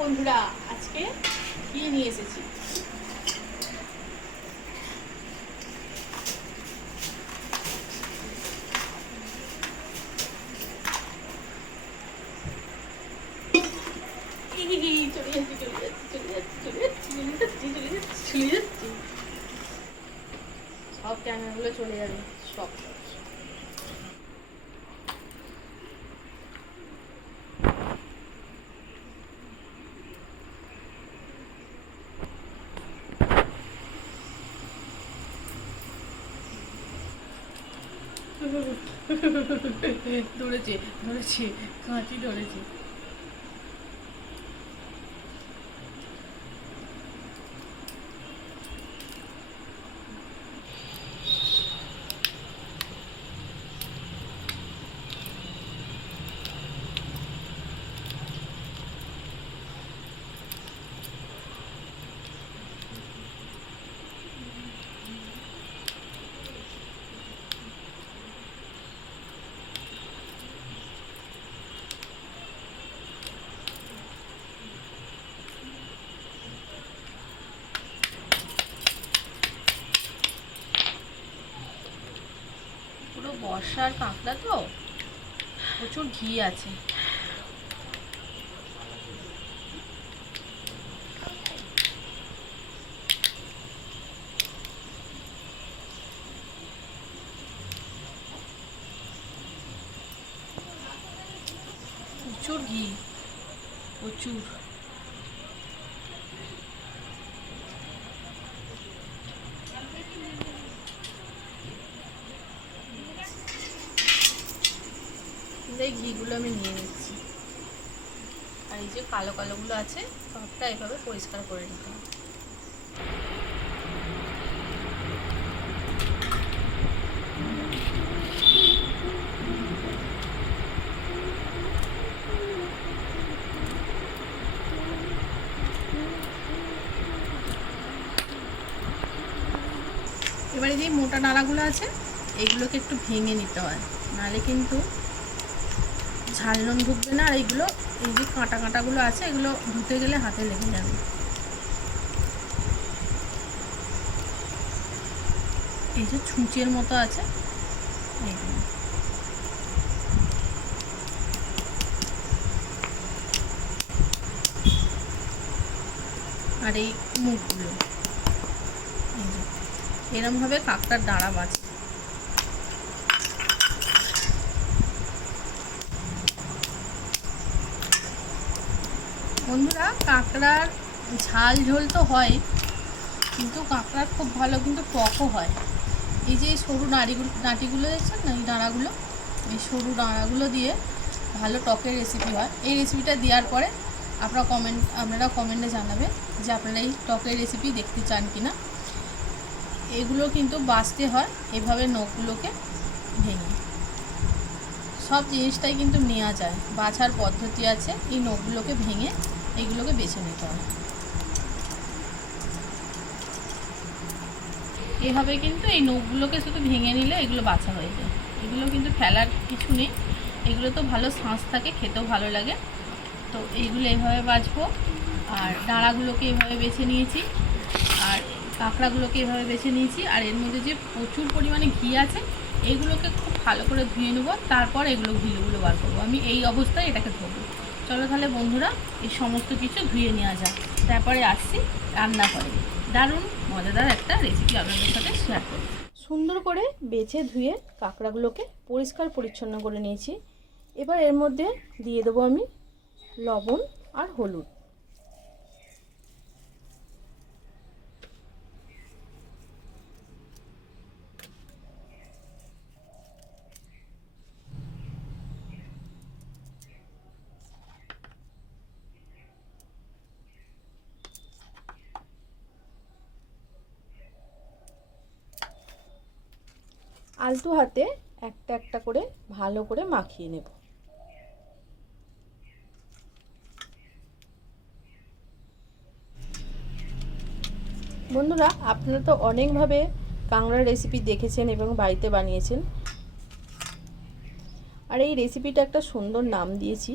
বন্ধুরা, আজকে কি নিয়ে এসেছি? সব ক্যামেরাগুলো চলে যাবে, সব। ধরেছে ধরেছে কাঁচি ধরেছে। পুরো বর্ষার কাঁকড়া তো, প্রচুর ঘি আছে। প্রচুর ঘি, প্রচুর। এই ঘিগুলো আমি নিয়ে নিচ্ছি, আর এই যে কালো কালোগুলো আছে সবটা এভাবে পরিষ্কার করে নিতে হবে। এবারে যে মোটা ডালাগুলো আছে এগুলোকে একটু ভেঙে নিতে হয়, নাহলে কিন্তু ঝাল নুন ঢুকবে না। আর এইগুলো, এই যে কাঁটা কাঁটাগুলো আছে এগুলো ধুতে গেলে হাতে লেগে যাবে। এই যে ছুঁচের মতো আছে এইগুলো। আর এই মুখগুলো এরমভাবে কাঁকড়ার ডাঁড়া বাঁচে। বন্ধুরা, কাঁকড়ার ঝাল ঝোল তো হয়, কিন্তু কাঁকড়ার খুব ভালো কিন্তু টকও হয়। এই যে সরু নাটিগুলো দেখছেন না, এই ডাঁড়াগুলো, এই সরু ডাঁড়াগুলো দিয়ে ভালো টকের রেসিপি হয়। এই রেসিপিটা দেওয়ার পরে আপনারা কমেন্টে জানাবেন যে আপনারা এই টকের রেসিপি দেখতে চান কি না। এগুলো কিন্তু বাছতে হয় এভাবে, নখগুলোকে ভেঙে। সব জিনিসটাই কিন্তু নেওয়া যায়, বাছার পদ্ধতি আছে। এই নখগুলোকে ভেঙে এইগুলোকে বেছে নিতে হয়। এভাবে কিন্তু এই নখগুলোকে শুধু ভেঙে নিলে এগুলো বাছা হয়ে যায়। এগুলো কিন্তু ফেলার কিছু নেই, এগুলো তো ভালো শাঁস থাকে, খেতেও ভালো লাগে। তো এইগুলো এভাবে বাছবো। আর ডাঁড়াগুলোকে এভাবে বেছে নিয়েছি, আর কাঁকড়াগুলোকে এভাবে বেছে নিয়েছি। আর এর মধ্যে যে প্রচুর পরিমাণে ঘি আছে এইগুলোকে খুব ভালো করে ধুয়ে নেব, তারপর এগুলো ঘিগুলো বার করবো। আমি এই অবস্থায় এটাকে ধরবো। চলো তাহলে বন্ধুরা, এই সমস্ত কিছু ধুয়ে নেওয়া যাক, তারপরে আসছি রান্না করে। দারুণ মজাদার একটা রেসিপি আপনাদের সাথে শেয়ার করব। সুন্দর করে বেছে ধুয়ে কাঁকড়াগুলোকে পরিষ্কার পরিচ্ছন্ন করে নিয়েছি। এবার এর মধ্যে দিয়ে দেবো আমি লবণ আর হলুদ। আলতু হাতে একটা একটা করে ভালো করে মাখিয়ে নেব। বন্ধুরা, আপনারা তো অনেকভাবে কাঁকড়ার রেসিপি দেখেছেন এবং বাড়িতে বানিয়েছেন। আর এই রেসিপিটা একটা সুন্দর নাম দিয়েছি।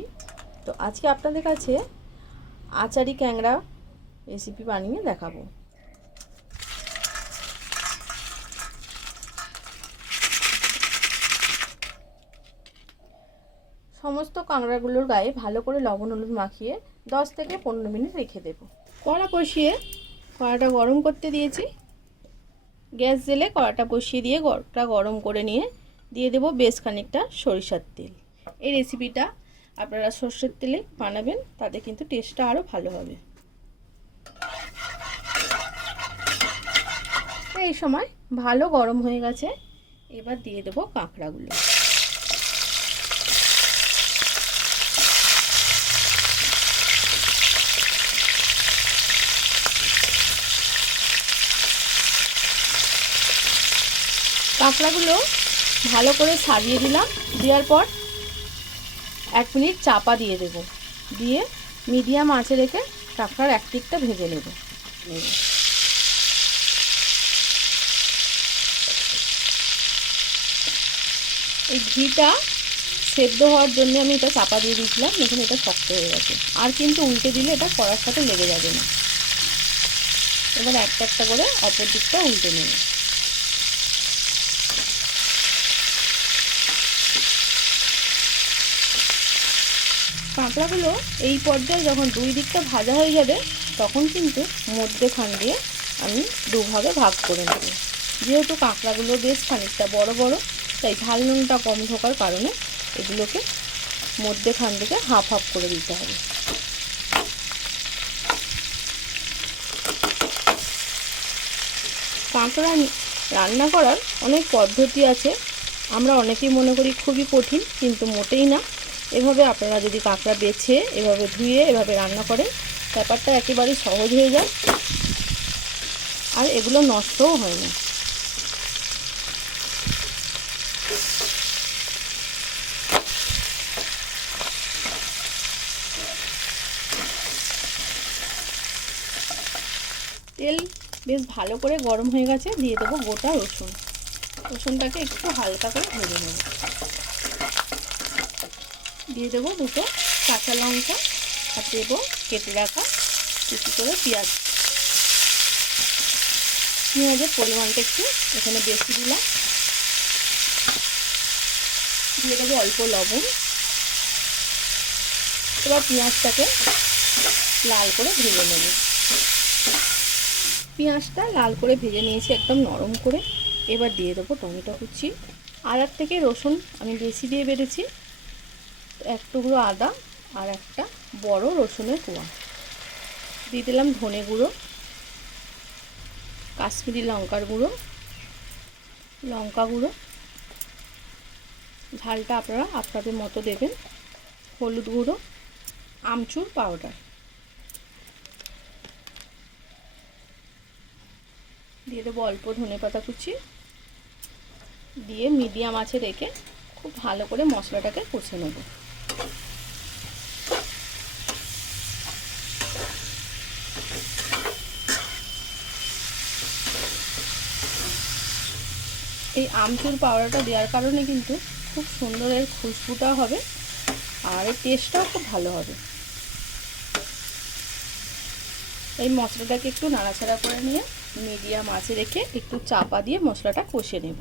তো আজকে আপনাদের কাছে আচারি ক্যাংড়া রেসিপি বানিয়ে দেখাবো। সমস্ত কাঁকড়াগুলোর গায়ে ভালো করে লবণ হলুদ মাখিয়ে 10 থেকে 15 মিনিট রেখে দেব। কড়া বসিয়ে কড়াটা গরম করতে দিয়েছি। গ্যাস জেলে কড়াটা বসিয়ে দিয়ে কড়াটা গরম করে নিয়ে দিয়ে দেব বেশ খানিকটা সরিষার তেল। এই রেসিপিটা আপনারা সর্ষের তেলে বানাবেন, তাতে কিন্তু টেস্টটা আরও ভালো হবে। এই সময় ভালো গরম হয়ে গেছে, এবার দিয়ে দেব কাঁকড়াগুলো। কাঁকড়াগুলো ভালো করে সাজিয়ে দিলাম। দেওয়ার পর 1 মিনিট চাপা দিয়ে দেব, দিয়ে মিডিয়াম আঁচে রেখে কাঁকড়ার এক দিকটা ভেজে নেব। এই ঘিটা সেদ্ধ হওয়ার জন্য আমি এটা চাপা দিয়ে দিয়েছিলাম, দেখুন এটা শক্ত হয়ে গেছে। আর কিন্তু উল্টে দিলে এটা কড়ার সাথে লেগে যাবে না। এবার একটা একটা করে অপর দিকটা উল্টে নেব। কাঁকড়াগুলো এই পর্যায়ে যখন 2 দিকটা ভাজা হয়ে যাবে, তখন কিন্তু মধ্যেখান দিয়ে আমি দুভাগে ভাগ করে নেব। যেহেতু কাঁকড়াগুলো বেশ খানিকটা বড় বড়, তাই ঝাল নুনটা কম ঢোকার কারণে এগুলোকে মধ্যেখান থেকে হাফ হাফ করে দিতে হবে। কাঁকড়া রান্না করার অনেক পদ্ধতি আছে, আমরা অনেকেই মনে করি খুবই কঠিন, কিন্তু মোটেই না। এভাবে আপনারা যদি কাঁকড়া বেছে এভাবে ধুয়ে এভাবে রান্না করেন, ব্যাপারটা একেবারেই সহজ হয়ে যায়, আর এগুলো নষ্টও হয় না। তেল বেশ ভালো করে গরম হয়ে গেছে, দিয়ে দেবো গোটা রসুন। রসুনটাকে একটু হালকা করে ভেজে নেব। দিয়ে দেবো 2টো কাঁচা লঙ্কা, আর দেবো কেটে রাখা কুচি করে পেঁয়াজ। পেঁয়াজের পরিমাণটা একটু এখানে বেশি দিলাম। দিয়ে দেবো অল্প লবণ। এবার পেঁয়াজটাকে লাল করে ভেজে নেব। পেঁয়াজটা লাল করে ভেজে নিয়েছি একদম নরম করে। এবার দিয়ে দেবো টমেটো কুচি। আদার থেকে রসুন আমি বেশি দিয়ে বেড়েছি, 1 টুকরো আদা আর একটা বড় রসুনের কোয়া। দিয়ে দিলাম ধনে গুঁড়ো, কাশ্মীরি লঙ্কার গুঁড়ো, লঙ্কা গুঁড়ো, ঝালটা আপনারা আপনাদের মতো দেবেন, হলুদ গুঁড়ো, আমচুর পাউডার। দিয়ে দেবো অল্প ধনেপাতা কুচি। দিয়ে মিডিয়াম আঁচে রেখে খুব ভালো করে মশলাটাকে কষে নেব। এই আমচুর পাউডারটা দেওয়ার কারণে কিন্তু খুব সুন্দর এর খুশবুটা হবে, আর এর টেস্টটাও খুব ভালো হবে। এই মশলাটাকে একটু নাড়াচাড়া করে নিয়ে মিডিয়াম আঁচে রেখে একটু চাপা দিয়ে মশলাটা কষে নেব।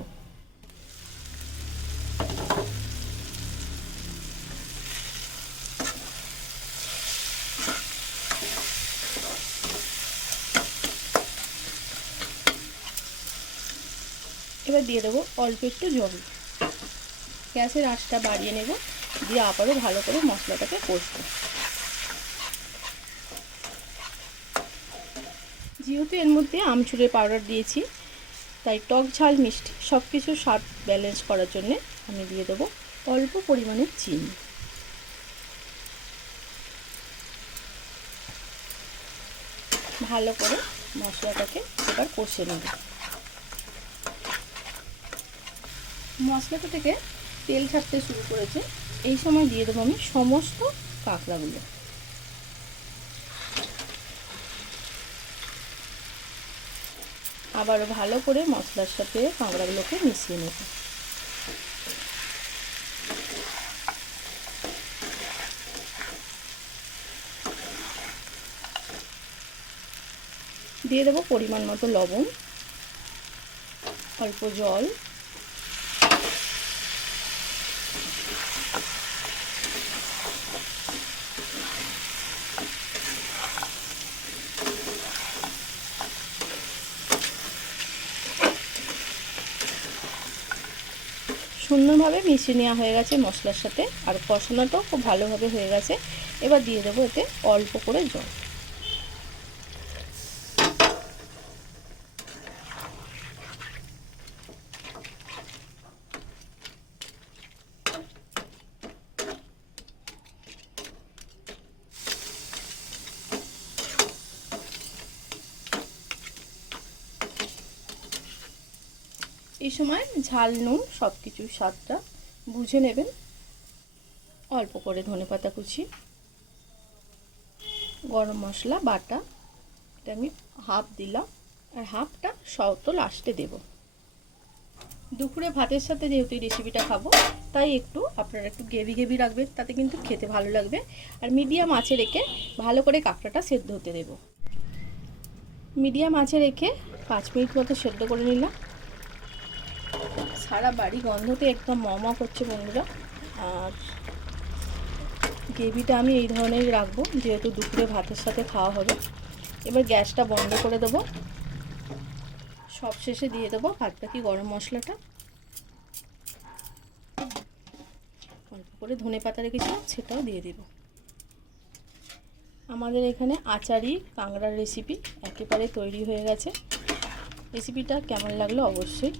এবার দিয়ে দেবো অল্প একটু জল। গ্যাসের আঁচটা বাড়িয়ে নেব, দিয়ে আবারও ভালো করে মশলাটাকে কষবো। যেহেতু এর মধ্যে আমচুরের পাউডার দিয়েছি, তাই টক ঝাল মিষ্টি সব কিছু স্বাদ ব্যালেন্স করার জন্য আমি দিয়ে দেবো অল্প পরিমাণে চিনি। ভালো করে মশলাটাকে এবার কষে নেব। মশলাটা থেকে তেল ছাড়তে শুরু করেছে, এই সময় দিয়ে দেবো আমি সমস্ত কাঁকড়াগুলো। আবারও ভালো করে মশলার সাথে কাঁকড়াগুলোকে মিশিয়ে নেব। দিয়ে দেবো পরিমাণ মতো লবণ, অল্প জল, সুন্দরভাবে মিশিয়ে নেওয়া হয়ে গেছে মশলার সাথে, আর কষানোটাও খুব ভালোভাবে হয়ে গেছে। এবার দিয়ে দেবো এতে অল্প করে জল। এই সময় ঝাল নুন সব কিছুর স্বাদটা বুঝে নেবেন। অল্প করে ধনেপাতা কুচি, গরম মশলা বাটা, এটা আমি হাফ দিলাম, আর হাফটা সব তো লাস্টে দেব। দুপুরে ভাতের সাথে যেহেতু এই রেসিপিটা খাবো, তাই একটু আপনারা একটু গ্রেভি গ্রেভি রাখবেন, তাতে কিন্তু খেতে ভালো লাগবে। আর মিডিয়াম আঁচে রেখে ভালো করে কাঁকড়াটা সেদ্ধ হতে দেব। মিডিয়াম আঁচে রেখে 5 মিনিট মতো সেদ্ধ করে নিলাম। সারা বাড়ি গন্ধতে একদম মমা করছে বন্ধুরা। আর গ্রেভিটা আমি এই ধরনেরই রাখবো, যেহেতু দুপুরে ভাতের সাথে খাওয়া হবে। এবার গ্যাসটা বন্ধ করে দেবো। সব শেষে দিয়ে দেবো ভাতটাকি গরম মশলাটা, অল্প করে ধনে পাতা রেখেছিলাম সেটাও দিয়ে দেব। আমাদের এখানে আচারি কাঁকড়ার রেসিপি একেবারে তৈরি হয়ে গেছে। রেসিপিটা কেমন লাগলো অবশ্যই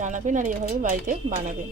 জানাবেন, আর এভাবে বাড়িতে বানাবেন।